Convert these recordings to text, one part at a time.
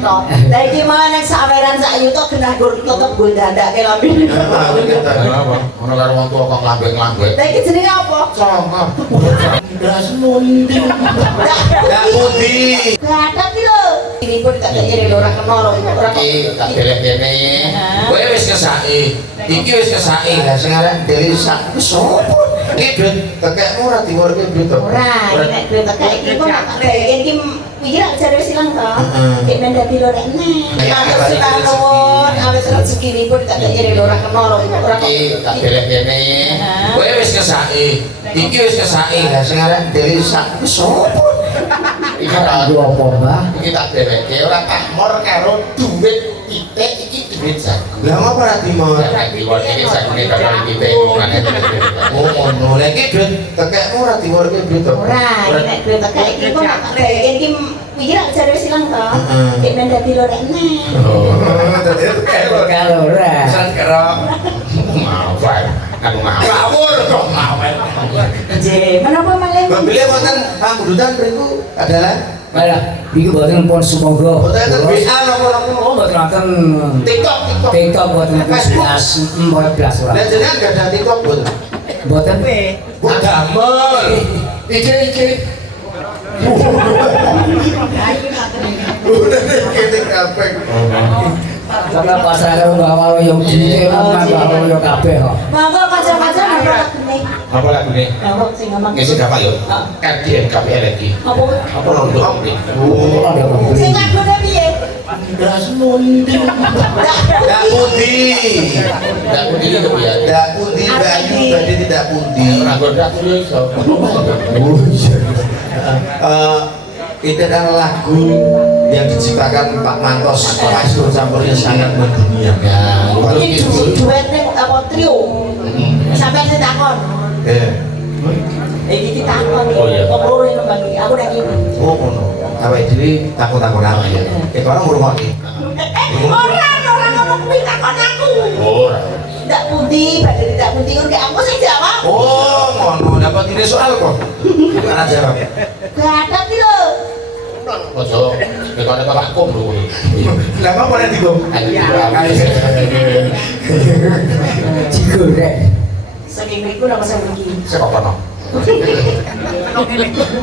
to. Lah iki maneh saweran sak yuto genah gur tetep gur dandake lambe. Kenapa? Ono karo wong tuwa kok nglambe-nglambe. Lah iki jenenge apa? Songo. Ndas mundi. Ndak mundi. Gathak iki lho. Ini pun tak kira ora kena lho. Ora Iki tak delek kene. Kowe wis kesaki. Iki wis kesaki. Lah sing arek dhewe sak sopo? Iki duit tekekmu ora diworke duit to. ora, nek duwe tekek iki kok tak kaya iki pikir aku jare silang to. Nek mendati lho nek nek. Matur suwun, awet rezeki pun tak kira ora kena lho. Ora Iki tak delek kene. Kowe wis kesaki. Iki wis kesaki. Lah sing arek dhewe sak sopo? Iki tak apa, Mbah? iki tak deleke ora tak mor karo duit titik iki duit jago. Lah ngopo ora dimor? Ora dimor iki jagone karo titik ngene. Oh ngono. Lah iki duit tekekmu ora diworke duit to. ora, nek duwe tekek iki kok tak kaya iki pikir aku jare silang to. Nek mendati lho nek nek. Oh, dadi tekek lho. Kalau ora. Pesan karo ngawur. Aku ngawur kok ngawur. Je, menapa malih? Beli wonten panggudutan mriku adalah Malah, iki boten pun semoga. boten WA napa-napa. Oh, boten wonten TikTok. TikTok boten wonten Facebook. belas ora. Lah jenengan gak ada TikTok boten? Boten. Buat damel. Iki. Udah ketik kabeh. Karena pasrah karo bawa yo dite lan bawa yo kabeh kok. Monggo kaca-kaca napa lagune? Apa lagune? Lah sing ngomong. Ngisi dapat yo. KDN KPL lagi. Apa? Apa nonton iki? Oh, ada apa? Sing lagune piye? Ndas mundi. Ndak pundi. Ndak pundi lho ya. Ndak pundi Bayu badhe tidak pundi. Ora godha aku yo iso. Itu adalah lagu yang diciptakan Pak Mantos. Pastur campurnya sangat mendunia. Ya, Iki duet ning apa trio? Sampai ditakon. Iki ditakon. Oh, iya. Kok loro yang nembang iki? Aku nek iki. Oh, ngono. Awake dhewe takon-takon apa ya? Kono ngrungokke. Ora ngomong kuwi takon aku. Ora. Ndak pundi, badhe tidak pundi kok aku sing jawab. Oh, ngono. Dapat ini soal kok. Gimana jawab? Gathak iki lho. Ojo, bekane Bapak Kum lho. Lah kok ora digom? Digorek. Saking mriku napa sing iki? Sik kok kono. Aku sing ngerti. Anu, yang sing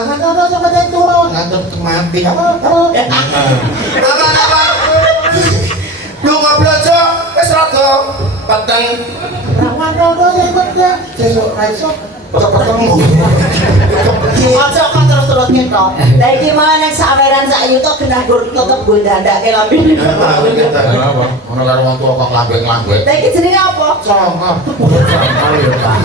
Jangan coba turun ngantuk mati. Apa? Lu ngobrol aja, wis rada peteng. Rawan sing sesuk ra iso. Ketemu. Ojo kok terus-terus ketok. Lah iki maneh saweran sak yuto genah gur tetep gue ndandake lambe. Kenapa? Ono karo wong tuwa kok lambeng-lambeng. Lah iki jenenge apa? Songo. Sama ya, Pak.